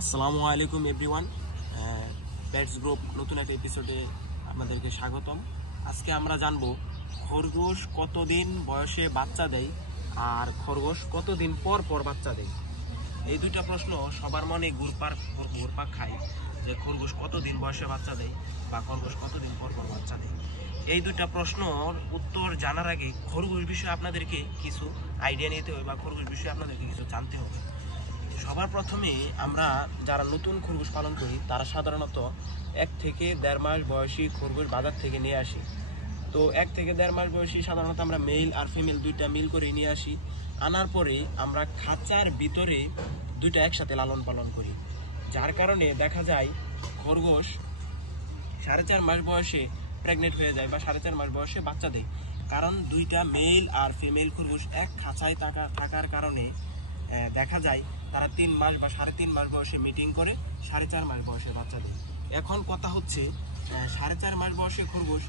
আসসালামু আলাইকুম everyone. Pets group নতুন একটা এপিসোডে আপনাদেরকে স্বাগতম। আজকে আমরা জানবো খরগোশ কতদিন বয়সে বাচ্চা দেয় আর খরগোশ কতদিন পর পর বাচ্চা দেয়। এই দুইটা প্রশ্ন সবার মনে ঘুরপাক খায় যে খরগোশ কতদিন বয়সে বাচ্চা দেয় বা খরগোশ কতদিন পর পর বাচ্চা দেয়। এই দুইটা প্রশ্নর উত্তর জানার আগে খরগোশ বিষয়ে আপনাদেরকে কিছু আইডিয়া নিতে হবে বা খরগোশ বিষয়ে আপনাদেরকে কিছু জানতে হবে। সবার প্রথমে আমরা যারা নতুন খরগোশ পালন করি তারা সাধারণত 1 থেকে 1.5 মাস বয়সী খরগোশ বাজার থেকে নিয়ে আসি। তো 1 থেকে 1.5 মাস বয়সী সাধারণত আমরা মেল আর ফিমেল দুইটা মিল করে নিয়ে আসি। আনার পরে আমরা খাঁচার ভিতরে দুইটা একসাথে লালন পালন করি, যার কারণে দেখা যায় খরগোশ 4.5 মাস বয়সে প্রেগনেন্ট হয়ে যায় বা 4.5 মাস বয়সে বাচ্চা দেয়। কারণ দুইটা মেল আর ফিমেল খরগোশ এক খাঁচায় থাকার কারণে দেখা যায় তারা 3 মাস বা 3.5 মাস বয়সে মিটিং করে 4.5 মাস বয়সে বাচ্চা দেয়। এখন কথা হচ্ছে 4.5 মাস বয়সে খরগোশ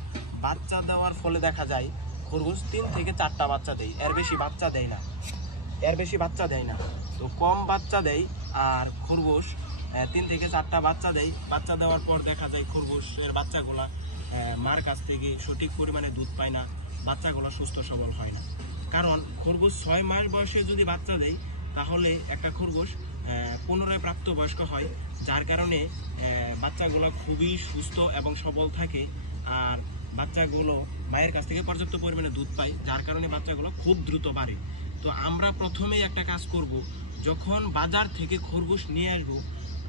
বাচ্চা দেওয়ার ফলে দেখা যায় খরগোশ 3 থেকে 4টা বাচ্চা দেয়, এর বেশি বাচ্চা দেয় না। তো কম বাচ্চা দেয় আর খরগোশ 3 থেকে 4টা বাচ্চা দেয়। বাচ্চা দেওয়ার পর দেখা যায় খরগোশের বাচ্চাগুলা মার কাছ থেকে সঠিক পরিমাণে দুধ পায় না, বাচ্চাগুলো সুস্থ সবল হয় না। কারণ খরগোশ 6 মাস বয়সে যদি বাচ্চা দেয় তাহলে একটা খরগোশ পুনরায় প্রাপ্তবয়স্ক হয়, যার কারণে বাচ্চাগুলো খুবই সুস্থ এবং সবল থাকে আর বাচ্চাগুলো মায়ের কাছ থেকে পর্যাপ্ত পরিমাণে দুধ পায়, যার কারণে বাচ্চাগুলো খুব দ্রুত বাড়ে। তো আমরা প্রথমেই একটা কাজ করব, যখন বাজার থেকে খরগোশ নিয়ে আসবো,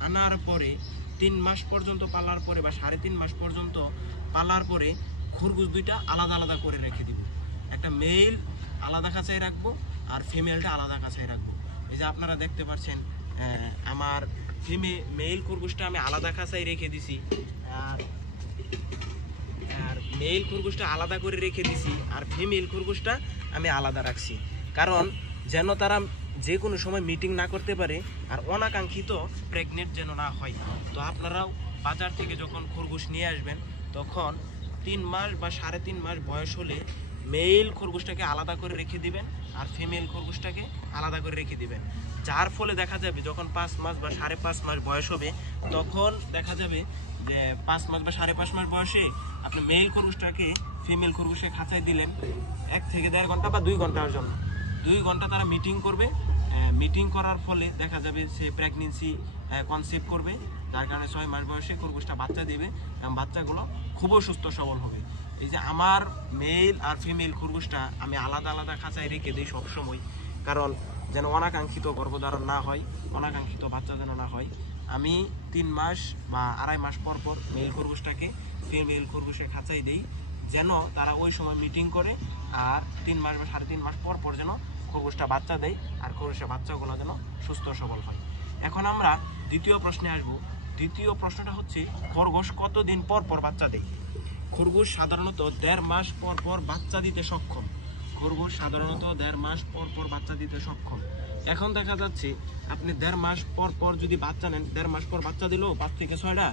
আনার পরে 3 মাস পর্যন্ত পালার পরে বা 3.5 মাস পর্যন্ত পালার পরে খরগোশ দুইটা আলাদা আলাদা করে রেখে দিব। একটা মেল আলাদা খাঁচায় রাখবো আর ফিমেলটা আলাদা খাঁচায় রাখবো। এই যে আপনারা দেখতে পাচ্ছেন আমার মেল খরগোশটা আমি আলাদা খাঁচায় রেখে দিছি আর মেল খরগোশটা আলাদা করে রেখে দিছি আর ফিমেল খরগোশটা আমি আলাদা রাখছি, কারণ যেন তারা যে কোনো সময় মিটিং না করতে পারে আর অনাকাঙ্ক্ষিত প্রেগনেন্ট যেন না হয়। তো আপনারাও বাজার থেকে যখন খরগোশ নিয়ে আসবেন তখন 3 মাস বা 3.5 মাস বয়স হলে মেল খরগোশটাকে আলাদা করে রেখে দিবেন আর ফিমেল খরগোশটাকে আলাদা করে রেখে দিবেন, যার ফলে দেখা যাবে যখন 5 মাস বা 5.5 মাস বয়স হবে তখন দেখা যাবে যে 5 মাস বা 5.5 মাস বয়সে আপনি মেল খরগোশটাকে ফিমেল খরগোশে খাঁচায় দিলেন 1 থেকে 1.5 ঘন্টা বা 2 ঘন্টার জন্য। 2 ঘন্টা তারা মিটিং করবে, মিটিং করার ফলে দেখা যাবে সে প্রেগনেন্সি কনসেপ্ট করবে, যার কারণে 6 মাস বয়সে খরগোশটা বাচ্চা দেবে এবং বাচ্চাগুলো খুবই সুস্থ সবল হবে। এই যে আমার মেল আর ফিমেল খরগোশটা আমি আলাদা আলাদা খাঁচায় রেখে দিই সবসময়, কারণ যেন অনাকাঙ্ক্ষিত গর্ভধারণ না হয়, অনাকাঙ্ক্ষিত বাচ্চা যেন না হয়। আমি 3 মাস বা 2.5 মাস পর পর মেল খরগোশটাকে ফিমেল খরগোশে খাঁচাই দিই, যেন তারা ওই সময় মিটিং করে আর 3 মাস বা 3.5 মাস পর পর যেন খরগোশটা বাচ্চা দেয় আর খরগোশের বাচ্চাগুলো যেন সুস্থ সবল হয়। এখন আমরা দ্বিতীয় প্রশ্নে আসবো। দ্বিতীয় প্রশ্নটা হচ্ছে খরগোশ কতদিন পর পর বাচ্চা দেয়। খরগোশ সাধারণত 1.5 মাস পর পর বাচ্চা দিতে সক্ষম। খরগোশ সাধারণত 1.5 মাস পর পর বাচ্চা দিতে সক্ষম। এখন দেখা যাচ্ছে আপনি 1.5 মাস পর পর যদি বাচ্চা নেন, 1.5 মাস পর বাচ্চা দিল 5 থেকে 6টা,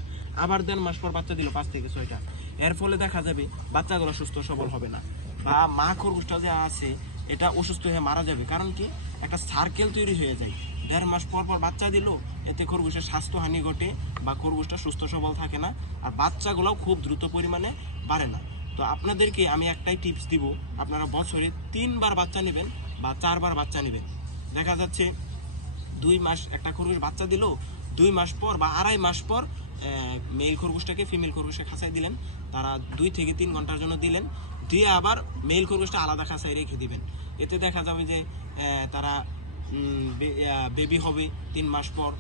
আবার 1.5 মাস পর বাচ্চা দিল 5 থেকে 6টা। এর ফলে দেখা যাবে বাচ্চাগুলো সুস্থ সবল হবে না বা মা খরগোশটা যে আছে এটা অসুস্থ হয়ে মারা যাবে। কারণ কি, একটা সার্কেল তৈরি হয়ে যায়। 1.5 মাস পর পর বাচ্চা দিল, এতে খরগোশের স্বাস্থ্যহানি ঘটে বা খরগোশটা সুস্থ সবল থাকে না আর বাচ্চাগুলোও খুব দ্রুত পরিমাণে বাড়ে না। তো আপনাদেরকে আমি একটাই টিপস দিব, আপনারা বছরে 3 বার বাচ্চা নেবেন বা 4 বার বাচ্চা নেবেন। দেখা যাচ্ছে 2 মাস একটা খরগোশ বাচ্চা দিল, 2 মাস পর বা 2.5 মাস পর মেল খরগোশটাকে ফিমেল খরগোশে খাঁচায় দিলেন, তারা 2 থেকে 3 ঘন্টার জন্য দিলেন, দিয়ে আবার মেল খরগোশটা আলাদা খাঁচায় রেখে দিবেন। এতে দেখা যাবে যে তারা বেবি হবে 3 মাস পর,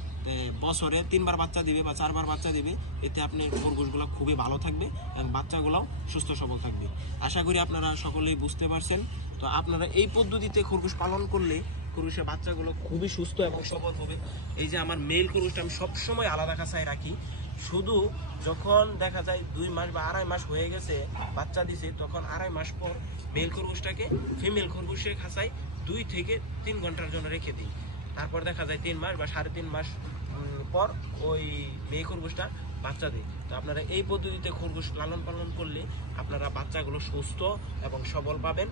বছরে 3 বার বাচ্চা দিবে বা 4 বার বাচ্চা দিবে। এতে আপনার খরগোশগুলো খুবই ভালো থাকবে এবং বাচ্চাগুলোও সুস্থ সবল থাকবে। আশা করি আপনারা সকলেই বুঝতে পারছেন। তো আপনারা এই পদ্ধতিতে খরগোশ পালন করলে খরগোশের বাচ্চাগুলো খুবই সুস্থ এবং সবল হবে। এই যে আমার মেল খরগোশটা আমি সবসময় আলাদা খাঁচায় রাখি, শুধু যখন দেখা যায় 2 মাস বা 2.5 মাস হয়ে গেছে বাচ্চা দিছে, তখন 2.5 মাস পর মেল খরগোশটাকে ফিমেল খরগোশের খাঁচায় 2 থেকে 3 ঘন্টার জন্য রেখে দিই। তারপর দেখা যায় 3 মাস বা 3.5 মাস পর ওই মেয়ে খরগোশটা বাচ্চা দেয়। তো আপনারা এই পদ্ধতিতে খরগোশ লালন পালন করলে আপনারা বাচ্চাগুলো সুস্থ এবং সবল পাবেন।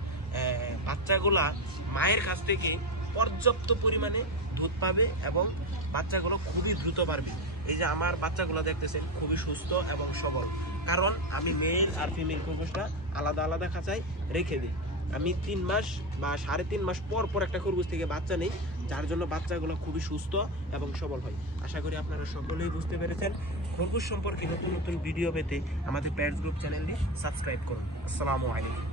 বাচ্চাগুলা মায়ের কাছ থেকে পর্যাপ্ত পরিমাণে দুধ পাবে এবং বাচ্চাগুলো খুবই দ্রুত বাড়বে। এই যে আমার বাচ্চাগুলো দেখতেছেন খুবই সুস্থ এবং সবল, কারণ আমি মেল আর ফিমেল খরগোশটা আলাদা আলাদা খাঁচায় রেখে দিই। আমি 3 মাস বা 3.5 মাস পর পর একটা খরগোশ থেকে বাচ্চা নেই, যার জন্য বাচ্চাগুলো খুবই সুস্থ এবং সবল হয়। আশা করি আপনারা সকলেই বুঝতে পেরেছেন। খরগোশ সম্পর্কে নতুন নতুন ভিডিও পেতে আমাদের পেটস গ্রুপ চ্যানেলটি সাবস্ক্রাইব করুন। আসসালামু আলাইকুম।